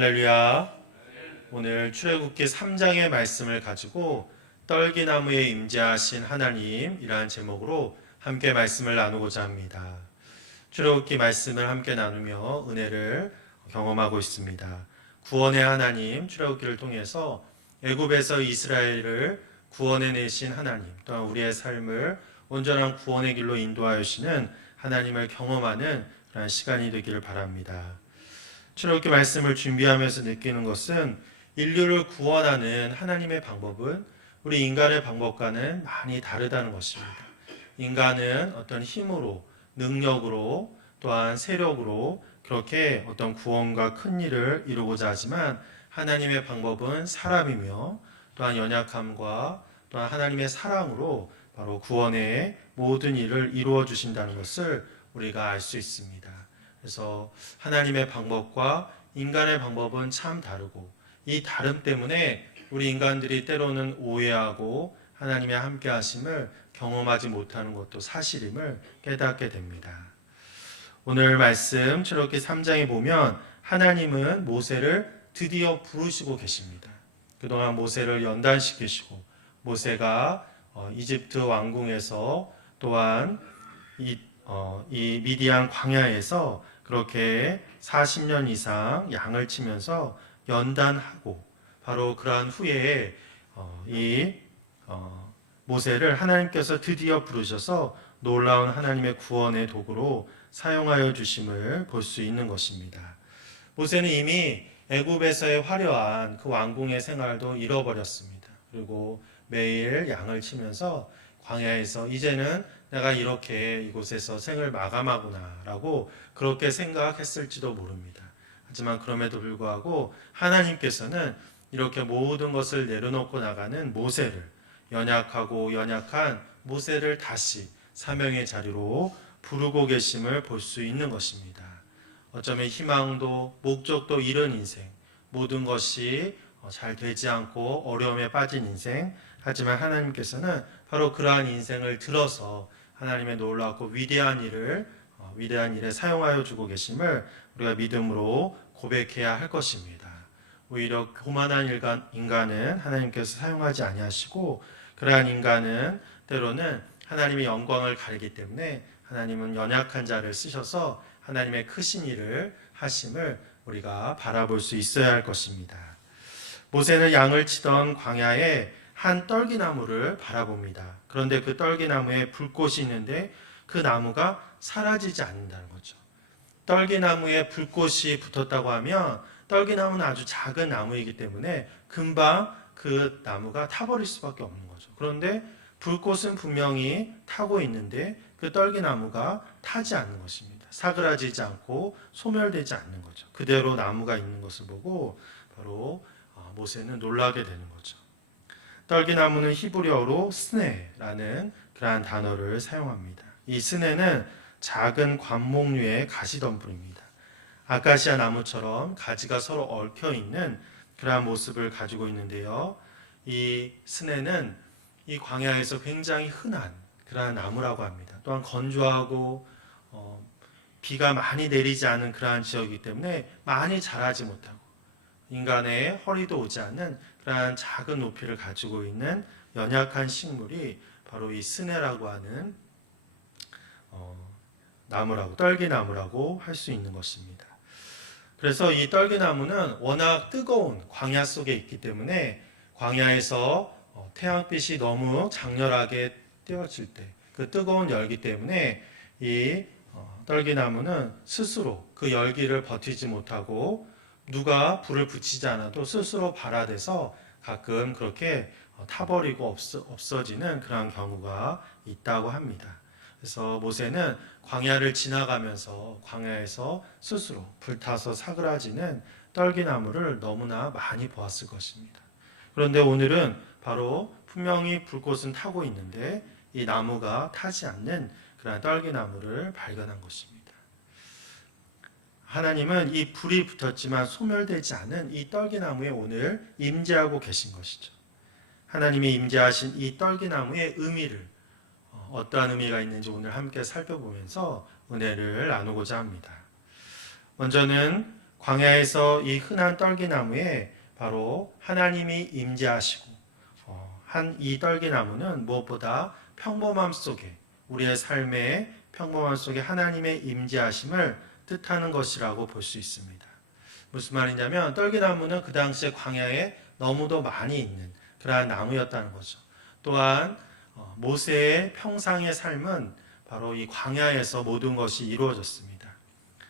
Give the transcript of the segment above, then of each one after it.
할렐루야. 오늘 출애굽기 3장의 말씀을 가지고 떨기나무에 임재하신 하나님이라는 제목으로 함께 말씀을 나누고자 합니다. 출애굽기 말씀을 함께 나누며 은혜를 경험하고 있습니다. 구원의 하나님, 출애굽기를 통해서 애굽에서 이스라엘을 구원해 내신 하나님, 또한 우리의 삶을 온전한 구원의 길로 인도하시는 하나님을 경험하는 그런 시간이 되기를 바랍니다. 출애굽기 말씀을 준비하면서 느끼는 것은 인류를 구원하는 하나님의 방법은 우리 인간의 방법과는 많이 다르다는 것입니다. 인간은 어떤 힘으로, 능력으로, 또한 세력으로 그렇게 어떤 구원과 큰 일을 이루고자 하지만 하나님의 방법은 사람이며 또한 연약함과 또한 하나님의 사랑으로 바로 구원의 모든 일을 이루어 주신다는 것을 우리가 알 수 있습니다. 그래서 하나님의 방법과 인간의 방법은 참 다르고 이 다름 때문에 우리 인간들이 때로는 오해하고 하나님의 함께 하심을 경험하지 못하는 것도 사실임을 깨닫게 됩니다. 오늘 말씀 출애굽기 3장에 보면 하나님은 모세를 드디어 부르시고 계십니다. 그동안 모세를 연단시키시고 모세가 이집트 왕궁에서 또한 이 미디안 광야에서 그렇게 40년 이상 양을 치면서 연단하고 바로 그러한 후에 이 모세를 하나님께서 드디어 부르셔서 놀라운 하나님의 구원의 도구로 사용하여 주심을 볼 수 있는 것입니다. 모세는 이미 애굽에서의 화려한 그 왕궁의 생활도 잃어버렸습니다. 그리고 매일 양을 치면서 광야에서 이제는 내가 이렇게 이곳에서 생을 마감하구나라고 그렇게 생각했을지도 모릅니다. 하지만 그럼에도 불구하고 하나님께서는 이렇게 모든 것을 내려놓고 나가는 모세를 연약하고 연약한 모세를 다시 사명의 자리로 부르고 계심을 볼 수 있는 것입니다. 어쩌면 희망도 목적도 잃은 인생, 모든 것이 잘 되지 않고 어려움에 빠진 인생, 하지만 하나님께서는 바로 그러한 인생을 들어서 하나님의 놀랍고 위대한 일에 사용하여 주고 계심을 우리가 믿음으로 고백해야 할 것입니다. 오히려 교만한 인간은 하나님께서 사용하지 아니하시고 그러한 인간은 때로는 하나님의 영광을 가리기 때문에 하나님은 연약한 자를 쓰셔서 하나님의 크신 일을 하심을 우리가 바라볼 수 있어야 할 것입니다. 모세는 양을 치던 광야에 한 떨기나무를 바라봅니다. 그런데 그 떨기나무에 불꽃이 있는데 그 나무가 사라지지 않는다는 거죠. 떨기나무에 불꽃이 붙었다고 하면 떨기나무는 아주 작은 나무이기 때문에 금방 그 나무가 타버릴 수밖에 없는 거죠. 그런데 불꽃은 분명히 타고 있는데 그 떨기나무가 타지 않는 것입니다. 사그라지지 않고 소멸되지 않는 거죠. 그대로 나무가 있는 것을 보고 바로 모세는 놀라게 되는 거죠. 떨기나무는 히브리어로 스네라는 그러한 단어를 사용합니다. 이 스네는 작은 관목류의 가시덤불입니다. 아카시아 나무처럼 가지가 서로 얽혀 있는 그러한 모습을 가지고 있는데요. 이 스네는 이 광야에서 굉장히 흔한 그러한 나무라고 합니다. 또한 건조하고 비가 많이 내리지 않은 그러한 지역이기 때문에 많이 자라지 못하고 인간의 허리도 오지 않는 그러한 작은 높이를 가지고 있는 연약한 식물이 바로 이 스네라고 하는 나무라고 떨기나무라고 할 수 있는 것입니다. 그래서 이 떨기나무는 워낙 뜨거운 광야 속에 있기 때문에 광야에서 태양빛이 너무 장렬하게 띄어질 때 그 뜨거운 열기 때문에 이 떨기나무는 스스로 그 열기를 버티지 못하고 누가 불을 붙이지 않아도 스스로 발아돼서 가끔 그렇게 타버리고 없어지는 그런 경우가 있다고 합니다. 그래서 모세는 광야를 지나가면서 광야에서 스스로 불타서 사그라지는 떨기나무를 너무나 많이 보았을 것입니다. 그런데 오늘은 바로 분명히 불꽃은 타고 있는데 이 나무가 타지 않는 그런 떨기나무를 발견한 것입니다. 하나님은 이 불이 붙었지만 소멸되지 않은 이 떨기나무에 오늘 임재하고 계신 것이죠. 하나님이 임재하신 이 떨기나무의 의미를 어떠한 의미가 있는지 오늘 함께 살펴보면서 은혜를 나누고자 합니다. 먼저는 광야에서 이 흔한 떨기나무에 바로 하나님이 임재하시고 한 이 떨기나무는 무엇보다 평범함 속에 우리의 삶의 평범함 속에 하나님의 임재하심을 뜻하는 것이라고 볼 수 있습니다. 무슨 말이냐면 떨기나무는 그 당시에 광야에 너무도 많이 있는 그러한 나무였다는 거죠. 또한 모세의 평상의 삶은 바로 이 광야에서 모든 것이 이루어졌습니다.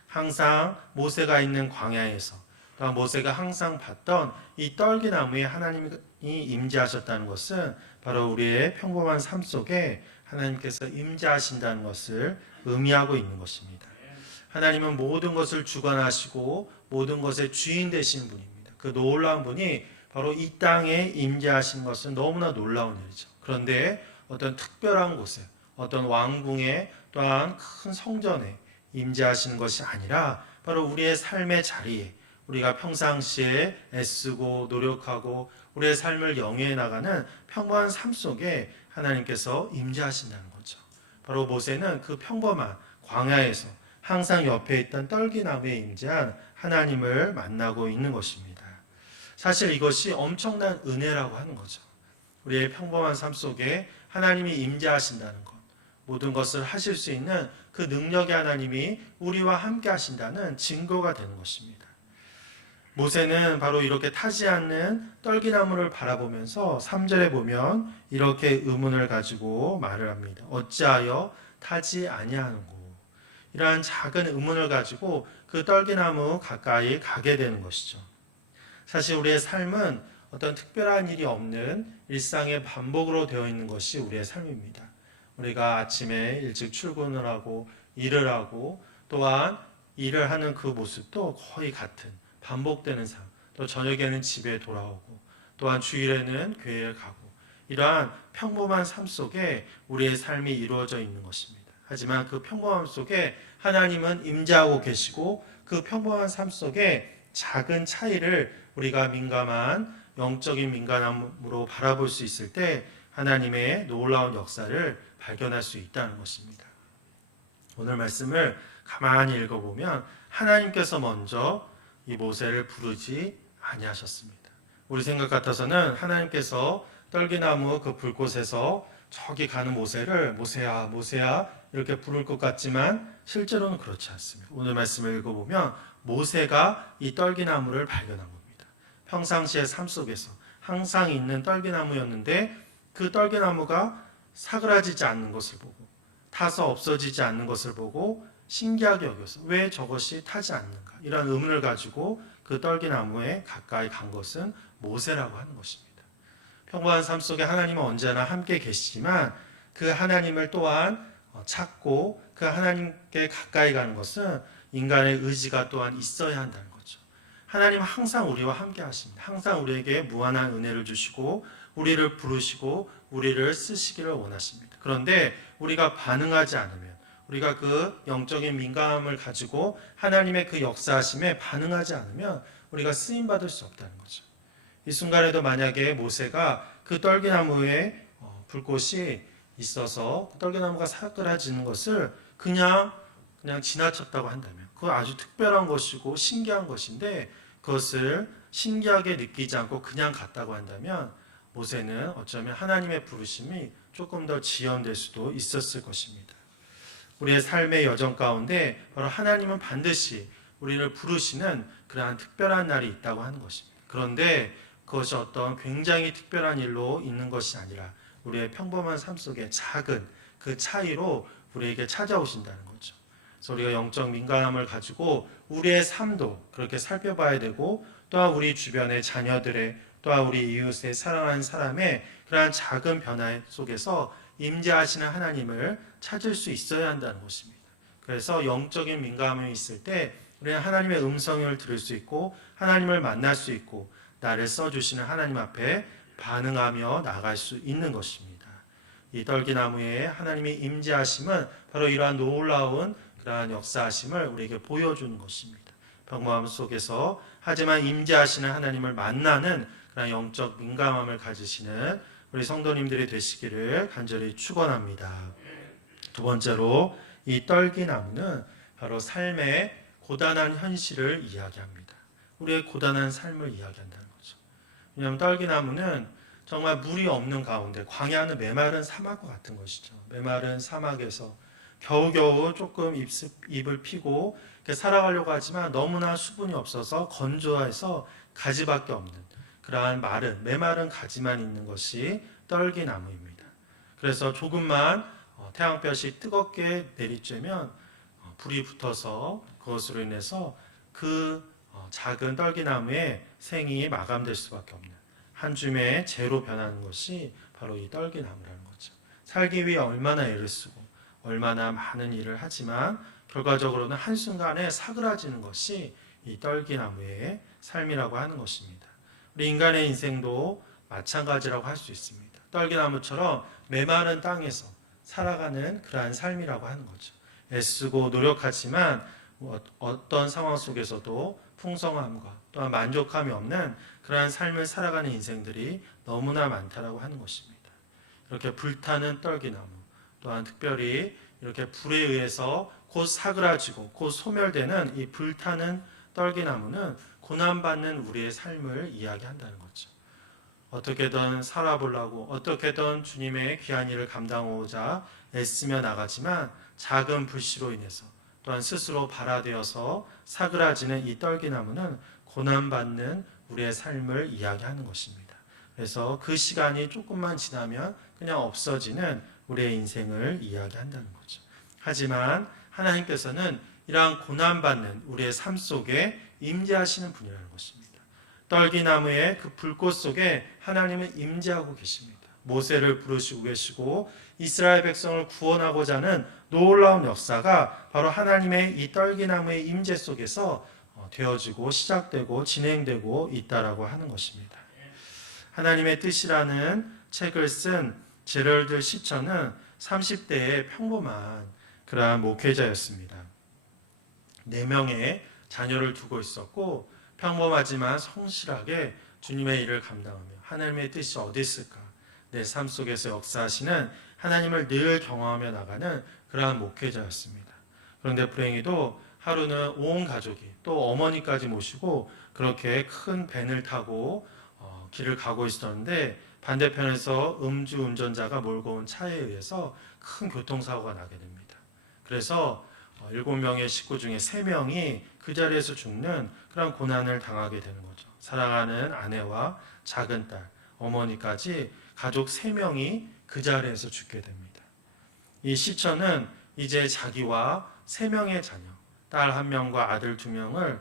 항상 모세가 있는 광야에서 또한 모세가 항상 봤던 이 떨기나무에 하나님이 임재하셨다는 것은 바로 우리의 평범한 삶 속에 하나님께서 임재하신다는 것을 의미하고 있는 것입니다. 하나님은 모든 것을 주관하시고 모든 것의 주인 되신 분입니다. 그 놀라운 분이 바로 이 땅에 임재하신 것은 너무나 놀라운 일이죠. 그런데 어떤 특별한 곳에 어떤 왕궁에 또한 큰 성전에 임재하시는 것이 아니라 바로 우리의 삶의 자리에 우리가 평상시에 애쓰고 노력하고 우리의 삶을 영위해 나가는 평범한 삶 속에 하나님께서 임재하신다는 거죠. 바로 모세는 그 평범한 광야에서 항상 옆에 있던 떨기나무에 임재한 하나님을 만나고 있는 것입니다. 사실 이것이 엄청난 은혜라고 하는 거죠. 우리의 평범한 삶 속에 하나님이 임재하신다는 것, 모든 것을 하실 수 있는 그 능력의 하나님이 우리와 함께 하신다는 증거가 되는 것입니다. 모세는 바로 이렇게 타지 않는 떨기나무를 바라보면서 3절에 보면 이렇게 의문을 가지고 말을 합니다. 어찌하여 타지 아니하는고. 이러한 작은 의문을 가지고 그 떨기나무 가까이 가게 되는 것이죠. 사실 우리의 삶은 어떤 특별한 일이 없는 일상의 반복으로 되어 있는 것이 우리의 삶입니다. 우리가 아침에 일찍 출근을 하고 일을 하고 또한 일을 하는 그 모습도 거의 같은 반복되는 삶. 또 저녁에는 집에 돌아오고 또한 주일에는 교회에 가고 이러한 평범한 삶 속에 우리의 삶이 이루어져 있는 것입니다. 하지만 그 평범함 속에 하나님은 임재하고 계시고 그 평범한 삶 속에 작은 차이를 우리가 민감한 영적인 민감함으로 바라볼 수 있을 때 하나님의 놀라운 역사를 발견할 수 있다는 것입니다. 오늘 말씀을 가만히 읽어보면 하나님께서 먼저 이 모세를 부르지 아니하셨습니다. 우리 생각 같아서는 하나님께서 떨기나무 그 불꽃에서 저기 가는 모세를 모세야 모세야 이렇게 부를 것 같지만 실제로는 그렇지 않습니다. 오늘 말씀을 읽어보면 모세가 이 떨기나무를 발견한 겁니다. 평상시의 삶 속에서 항상 있는 떨기나무였는데 그 떨기나무가 사그라지지 않는 것을 보고 타서 없어지지 않는 것을 보고 신기하게 여겨서 왜 저것이 타지 않는가 이런 의문을 가지고 그 떨기나무에 가까이 간 것은 모세라고 하는 것입니다. 평범한 삶 속에 하나님은 언제나 함께 계시지만 그 하나님을 또한 찾고 그 하나님께 가까이 가는 것은 인간의 의지가 또한 있어야 한다는 거죠. 하나님은 항상 우리와 함께 하십니다. 항상 우리에게 무한한 은혜를 주시고 우리를 부르시고 우리를 쓰시기를 원하십니다. 그런데 우리가 반응하지 않으면 우리가 그 영적인 민감함을 가지고 하나님의 그 역사하심에 반응하지 않으면 우리가 쓰임 받을 수 없다는 거죠. 이 순간에도 만약에 모세가 그 떨기나무에 불꽃이 있어서 그 떨기나무가 사그라지는 것을 그냥 지나쳤다고 한다면 그건 아주 특별한 것이고 신기한 것인데 그것을 신기하게 느끼지 않고 그냥 갔다고 한다면 모세는 어쩌면 하나님의 부르심이 조금 더 지연될 수도 있었을 것입니다. 우리의 삶의 여정 가운데 바로 하나님은 반드시 우리를 부르시는 그러한 특별한 날이 있다고 하는 것입니다. 그런데 그것이 어떤 굉장히 특별한 일로 있는 것이 아니라 우리의 평범한 삶 속에 작은 그 차이로 우리에게 찾아오신다는 거죠. 그래서 우리가 영적 민감함을 가지고 우리의 삶도 그렇게 살펴봐야 되고 또한 우리 주변의 자녀들의 또한 우리 이웃의 사랑하는 사람의 그러한 작은 변화 속에서 임재하시는 하나님을 찾을 수 있어야 한다는 것입니다. 그래서 영적인 민감함이 있을 때 우리는 하나님의 음성을 들을 수 있고 하나님을 만날 수 있고 나를 써주시는 하나님 앞에 반응하며 나갈 수 있는 것입니다. 이 떨기나무에 하나님이 임재하심은 바로 이러한 놀라운 그러한 역사하심을 우리에게 보여주는 것입니다. 평범함 속에서 하지만 임재하시는 하나님을 만나는 그런 영적 민감함을 가지시는 우리 성도님들이 되시기를 간절히 축원합니다. 두 번째로 이 떨기나무는 바로 삶의 고단한 현실을 이야기합니다. 우리의 고단한 삶을 이야기한다는 거죠. 왜냐하면 떨기나무는 정말 물이 없는 가운데 광야는 메마른 사막과 같은 것이죠. 메마른 사막에서 겨우겨우 조금 잎을 피고 살아가려고 하지만 너무나 수분이 없어서 건조해서 가지밖에 없는 그러한 메마른 가지만 있는 것이 떨기나무입니다. 그래서 조금만 태양볕이 뜨겁게 내리쬐면 불이 붙어서 그것으로 인해서 그 작은 떨기나무의 생이 마감될 수밖에 없는 한 줌의 재로 변하는 것이 바로 이 떨기나무라는 거죠. 살기 위해 얼마나 애를 쓰고 얼마나 많은 일을 하지만 결과적으로는 한순간에 사그라지는 것이 이 떨기나무의 삶이라고 하는 것입니다. 우리 인간의 인생도 마찬가지라고 할 수 있습니다. 떨기나무처럼 메마른 땅에서 살아가는 그러한 삶이라고 하는 거죠. 애쓰고 노력하지만 어떤 상황 속에서도 풍성함과 또한 만족함이 없는 그러한 삶을 살아가는 인생들이 너무나 많다라고 하는 것입니다. 이렇게 불타는 떨기나무, 또한 특별히 이렇게 불에 의해서 곧 사그라지고 곧 소멸되는 이 불타는 떨기나무는 고난받는 우리의 삶을 이야기한다는 거죠. 어떻게든 살아보려고 어떻게든 주님의 귀한 일을 감당하고자 애쓰며 나가지만 작은 불씨로 인해서 또한 스스로 발화되어서 사그라지는 이 떨기나무는 고난받는 우리의 삶을 이야기하는 것입니다. 그래서 그 시간이 조금만 지나면 그냥 없어지는 우리의 인생을 이야기한다는 거죠. 하지만 하나님께서는 이러한 고난받는 우리의 삶 속에 임재하시는 분이라는 것입니다. 떨기나무의 그 불꽃 속에 하나님은 임재하고 계십니다. 모세를 부르시고 계시고 이스라엘 백성을 구원하고자 하는 놀라운 역사가 바로 하나님의 이 떨기나무의 임재 속에서 되어지고 시작되고 진행되고 있다라고 하는 것입니다. 하나님의 뜻이라는 책을 쓴 제럴드 시처는 30대의 평범한 그러한 목회자였습니다. 4명의 자녀를 두고 있었고 평범하지만 성실하게 주님의 일을 감당하며 하나님의 뜻이 어디 있을까 내 삶 속에서 역사하시는 하나님을 늘 경험하며 나가는 그러한 목회자였습니다. 그런데 불행히도 하루는 온 가족이 또 어머니까지 모시고 그렇게 큰 밴을 타고 길을 가고 있었는데 반대편에서 음주 운전자가 몰고 온 차에 의해서 큰 교통사고가 나게 됩니다. 그래서 7명의 식구 중에 3명이 그 자리에서 죽는 그런 고난을 당하게 되는 거죠. 사랑하는 아내와 작은 딸, 어머니까지 가족 3명이 그 자리에서 죽게 됩니다. 이 시처는 이제 자기와 3명의 자녀, 딸 1명과 아들 2명을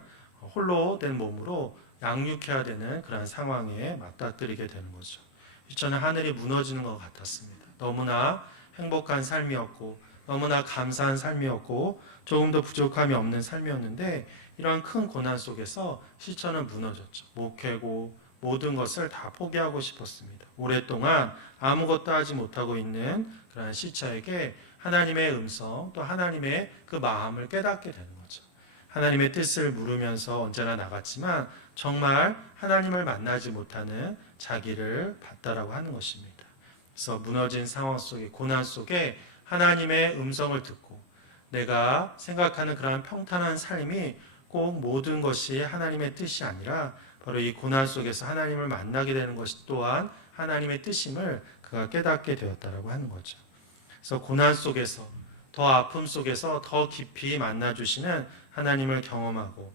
홀로 된 몸으로 양육해야 되는 그런 상황에 맞닥뜨리게 되는 거죠. 시처는 하늘이 무너지는 것 같았습니다. 너무나 행복한 삶이었고 너무나 감사한 삶이었고 조금도 부족함이 없는 삶이었는데 이런 큰 고난 속에서 시처는 무너졌죠. 목회고 모든 것을 다 포기하고 싶었습니다. 오랫동안 아무것도 하지 못하고 있는 그런 시처에게 하나님의 음성 또 하나님의 그 마음을 깨닫게 되는 거죠. 하나님의 뜻을 물으면서 언제나 나갔지만 정말 하나님을 만나지 못하는 자기를 봤다라고 하는 것입니다. 그래서 무너진 상황 속에 고난 속에 하나님의 음성을 듣고 내가 생각하는 그러한 평탄한 삶이 꼭 모든 것이 하나님의 뜻이 아니라 바로 이 고난 속에서 하나님을 만나게 되는 것이 또한 하나님의 뜻임을 그가 깨닫게 되었다라고 하는 거죠. 그래서 고난 속에서 더 아픔 속에서 더 깊이 만나주시는 하나님을 경험하고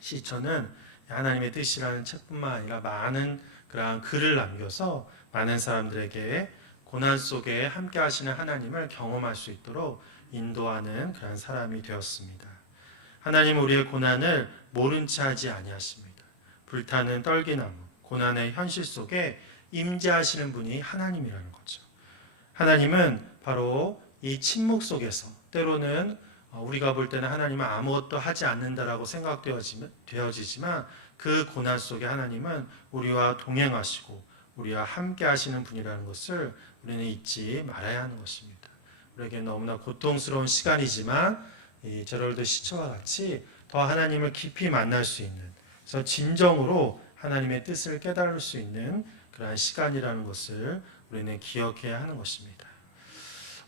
시처는 하나님의 뜻이라는 책뿐만 아니라 많은 그러한 글을 남겨서 많은 사람들에게 고난 속에 함께 하시는 하나님을 경험할 수 있도록 인도하는 그런 사람이 되었습니다. 하나님 우리의 고난을 모른 채 하지 아니하십니다. 불타는 떨기나무, 고난의 현실 속에 임재하시는 분이 하나님이라는 거죠. 하나님은 바로 이 침묵 속에서 때로는 우리가 볼 때는 하나님은 아무것도 하지 않는다라고 생각되어지지만 그 고난 속에 하나님은 우리와 동행하시고 우리와 함께 하시는 분이라는 것을 우리는 잊지 말아야 하는 것입니다. 우리에게 너무나 고통스러운 시간이지만 이 제럴드 시처와 같이 더 하나님을 깊이 만날 수 있는 그래서 진정으로 하나님의 뜻을 깨달을 수 있는 그러한 시간이라는 것을 우리는 기억해야 하는 것입니다.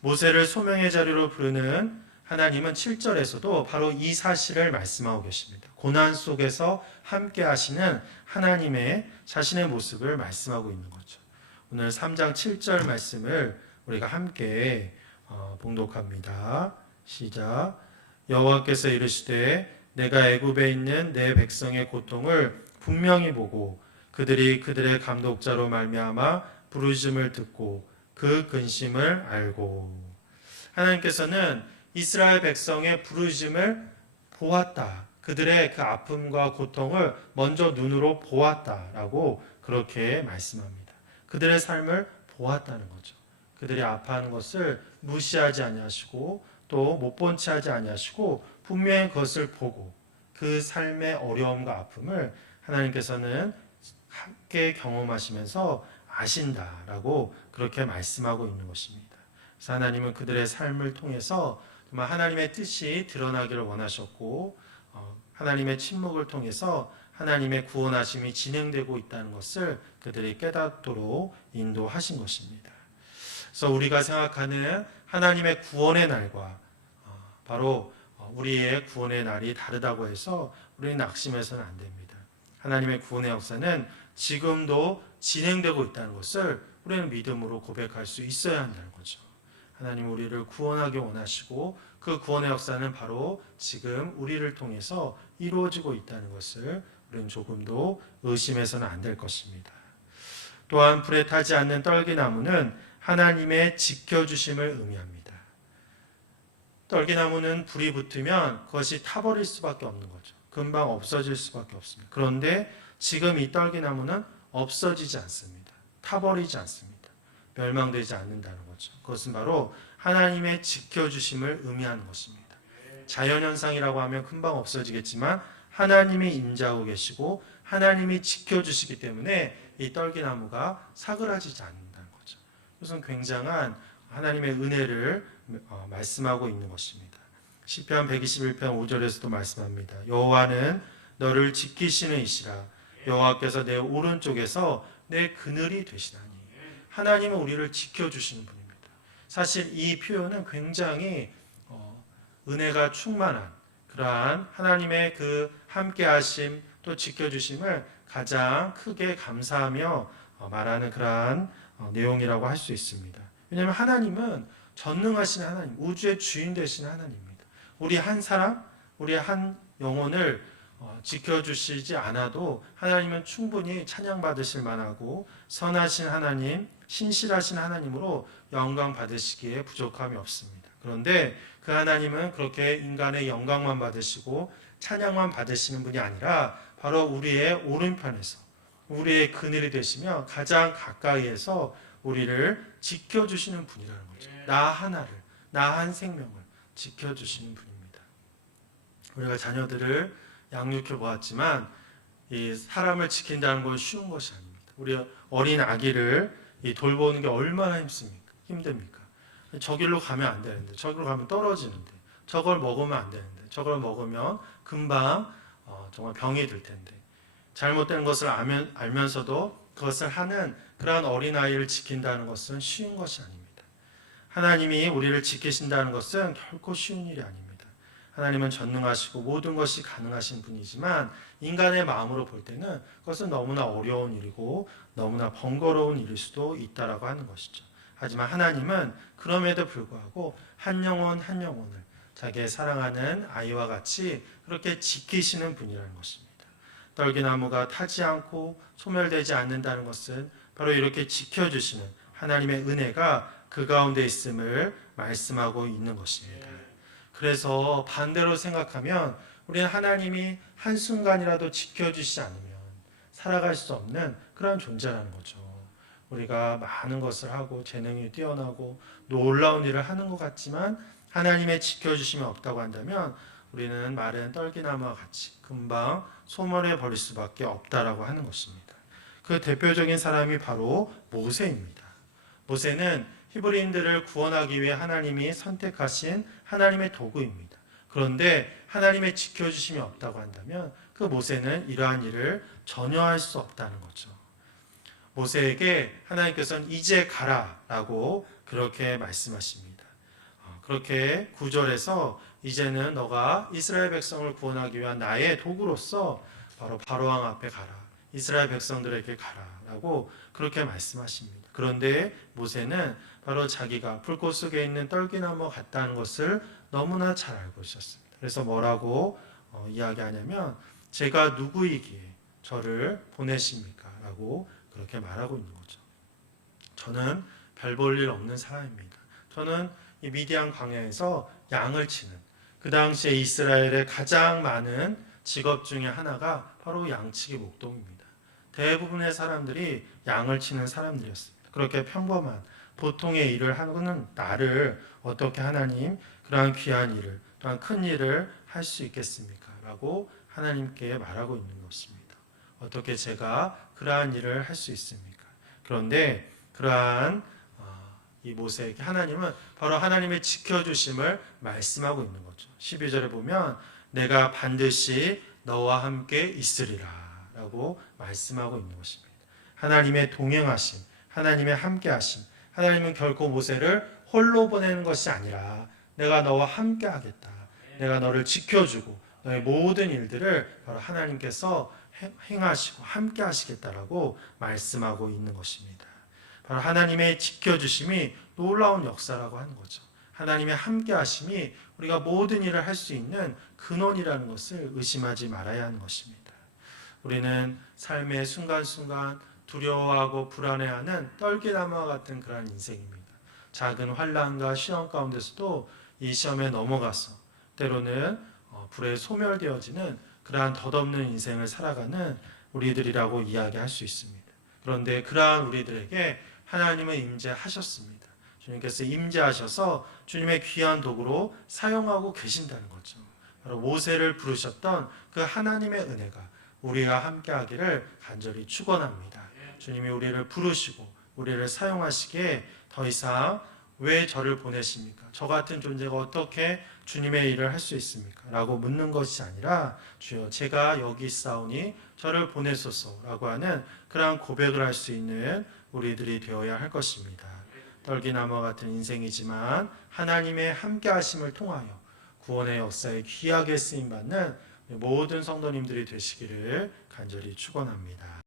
모세를 소명의 자리로 부르는 하나님은 7절에서도 바로 이 사실을 말씀하고 계십니다. 고난 속에서 함께 하시는 하나님의 자신의 모습을 말씀하고 있는 거죠. 오늘 3장 7절 말씀을 우리가 함께 봉독합니다. 시작. 여호와께서 이르시되 내가 애굽에 있는 내 백성의 고통을 분명히 보고 그들이 그들의 감독자로 말미암아 부르심을 듣고 그 근심을 알고. 하나님께서는 이스라엘 백성의 부르심을 보았다. 그들의 그 아픔과 고통을 먼저 눈으로 보았다라고 그렇게 말씀합니다. 그들의 삶을 보았다는 거죠. 그들이 아파하는 것을 무시하지 아니하시고 또 못 본 채 하지 아니하시고 분명히 그것을 보고 그 삶의 어려움과 아픔을 하나님께서는 함께 경험하시면서 아신다라고 그렇게 말씀하고 있는 것입니다. 그래서 하나님은 그들의 삶을 통해서 정말 하나님의 뜻이 드러나기를 원하셨고 하나님의 침묵을 통해서 하나님의 구원하심이 진행되고 있다는 것을 그들이 깨닫도록 인도하신 것입니다. 그래서 우리가 생각하는 하나님의 구원의 날과 바로 우리의 구원의 날이 다르다고 해서 우리는 낙심해서는 안 됩니다. 하나님의 구원의 역사는 지금도 진행되고 있다는 것을 우리는 믿음으로 고백할 수 있어야 한다는 거죠. 하나님 우리를 구원하기 원하시고 그 구원의 역사는 바로 지금 우리를 통해서 이루어지고 있다는 것을 우리는 조금도 의심해서는 안 될 것입니다. 또한 불에 타지 않는 떨기나무는 하나님의 지켜주심을 의미합니다. 떨기나무는 불이 붙으면 그것이 타버릴 수밖에 없는 거죠. 금방 없어질 수밖에 없습니다. 그런데 지금 이 떨기나무는 없어지지 않습니다. 타버리지 않습니다. 멸망되지 않는다는 거죠. 그것은 바로 하나님의 지켜주심을 의미하는 것입니다. 자연현상이라고 하면 금방 없어지겠지만 하나님이 임재하고 계시고 하나님이 지켜주시기 때문에 이 떨기나무가 사그라지지 않는다는 거죠. 이것은 굉장한 하나님의 은혜를 말씀하고 있는 것입니다. 시편 121편 5절에서도 말씀합니다. 여호와는 너를 지키시는 이시라. 여호와께서 내 오른쪽에서 내 그늘이 되시나니. 하나님은 우리를 지켜주시는 분입니다. 사실 이 표현은 굉장히 은혜가 충만한 그러한 하나님의 그 함께하심 또 지켜주심을 가장 크게 감사하며 말하는 그러한 내용이라고 할 수 있습니다. 왜냐하면 하나님은 전능하신 하나님, 우주의 주인 되신 하나님입니다. 우리 한 사람, 우리 한 영혼을 지켜주시지 않아도 하나님은 충분히 찬양받으실 만하고 선하신 하나님, 신실하신 하나님으로 영광 받으시기에 부족함이 없습니다. 그런데 그 하나님은 그렇게 인간의 영광만 받으시고 찬양만 받으시는 분이 아니라 바로 우리의 오른편에서 우리의 그늘이 되시며 가장 가까이에서 우리를 지켜주시는 분이라는 거죠. 나 하나를, 나 한 생명을 지켜주시는 분입니다. 우리가 자녀들을 양육해 보았지만 이 사람을 지킨다는 건 쉬운 것이 아닙니다. 우리 어린 아기를 돌보는 게 얼마나 힘듭니까? 저길로 가면 안 되는데, 저길로 가면 떨어지는데, 저걸 먹으면 안 되는데, 저걸 먹으면 금방 정말 병이 들 텐데, 잘못된 것을 알면서도 그것을 하는 그러한 어린아이를 지킨다는 것은 쉬운 것이 아닙니다. 하나님이 우리를 지키신다는 것은 결코 쉬운 일이 아닙니다. 하나님은 전능하시고 모든 것이 가능하신 분이지만 인간의 마음으로 볼 때는 그것은 너무나 어려운 일이고 너무나 번거로운 일일 수도 있다라고 하는 것이죠. 하지만 하나님은 그럼에도 불구하고 한 영혼 한 영혼을 자기의 사랑하는 아이와 같이 그렇게 지키시는 분이라는 것입니다. 떨기나무가 타지 않고 소멸되지 않는다는 것은 바로 이렇게 지켜주시는 하나님의 은혜가 그 가운데 있음을 말씀하고 있는 것입니다. 그래서 반대로 생각하면 우리는 하나님이 한순간이라도 지켜주시지 않으면 살아갈 수 없는 그런 존재라는 거죠. 우리가 많은 것을 하고 재능이 뛰어나고 놀라운 일을 하는 것 같지만 하나님의 지켜주심이 없다고 한다면 우리는 마른 떨기나무와 같이 금방 소멸해 버릴 수밖에 없다라고 하는 것입니다. 그 대표적인 사람이 바로 모세입니다. 모세는 히브리인들을 구원하기 위해 하나님이 선택하신 하나님의 도구입니다. 그런데 하나님의 지켜주심이 없다고 한다면 그 모세는 이러한 일을 전혀 할 수 없다는 거죠. 모세에게 하나님께서는 이제 가라라고 그렇게 말씀하십니다. 그렇게 구절에서 이제는 너가 이스라엘 백성을 구원하기 위한 나의 도구로서 바로 바로왕 앞에 가라. 이스라엘 백성들에게 가라라고 그렇게 말씀하십니다. 그런데 모세는 바로 자기가 불꽃 속에 있는 떨기나무 같다는 것을 너무나 잘 알고 있었습니다. 그래서 뭐라고 이야기하냐면 제가 누구이기에 저를 보내십니까? 라고 그렇게 말하고 있는 거죠. 저는 별 볼 일 없는 사람입니다. 저는 이 미디안 광야에서 양을 치는 그 당시에 이스라엘의 가장 많은 직업 중에 하나가 바로 양치기 목동입니다. 대부분의 사람들이 양을 치는 사람들이었습니다. 그렇게 평범한 보통의 일을 하는 나를 어떻게 하나님 그러한 귀한 일을 또한 큰 일을 할 수 있겠습니까? 라고 하나님께 말하고 있는 것입니다. 어떻게 제가 그러한 일을 할 수 있습니까? 그런데 그러한 이 모세에게 하나님은 바로 하나님의 지켜주심을 말씀하고 있는 거죠. 12절에 보면 내가 반드시 너와 함께 있으리라 라고 말씀하고 있는 것입니다. 하나님의 동행하심, 하나님의 함께하심, 하나님은 결코 모세를 홀로 보내는 것이 아니라 내가 너와 함께 하겠다. 내가 너를 지켜주고 너의 모든 일들을 바로 하나님께서 행하시고 함께 하시겠다라고 말씀하고 있는 것입니다. 바로 하나님의 지켜주심이 놀라운 역사라고 하는 거죠. 하나님의 함께하심이 우리가 모든 일을 할 수 있는 근원이라는 것을 의심하지 말아야 하는 것입니다. 우리는 삶의 순간순간 두려워하고 불안해하는 떨기나무와 같은 그런 인생입니다. 작은 환난과 시험 가운데서도 이 시험에 넘어가서 때로는 불에 소멸되어지는 그러한 덧없는 인생을 살아가는 우리들이라고 이야기할 수 있습니다. 그런데 그러한 우리들에게 하나님은 임재하셨습니다. 주님께서 임재하셔서 주님의 귀한 도구로 사용하고 계신다는 거죠. 바로 모세를 부르셨던 그 하나님의 은혜가 우리와 함께하기를 간절히 축원합니다. 주님이 우리를 부르시고 우리를 사용하시기에 더 이상 왜 저를 보내십니까? 저 같은 존재가 어떻게 주님의 일을 할 수 있습니까? 라고 묻는 것이 아니라 주여 제가 여기 있사오니 저를 보내소서라고 하는 그러한 고백을 할 수 있는 우리들이 되어야 할 것입니다. 떨기나무와 같은 인생이지만 하나님의 함께하심을 통하여 구원의 역사에 귀하게 쓰임받는 모든 성도님들이 되시기를 간절히 축원합니다.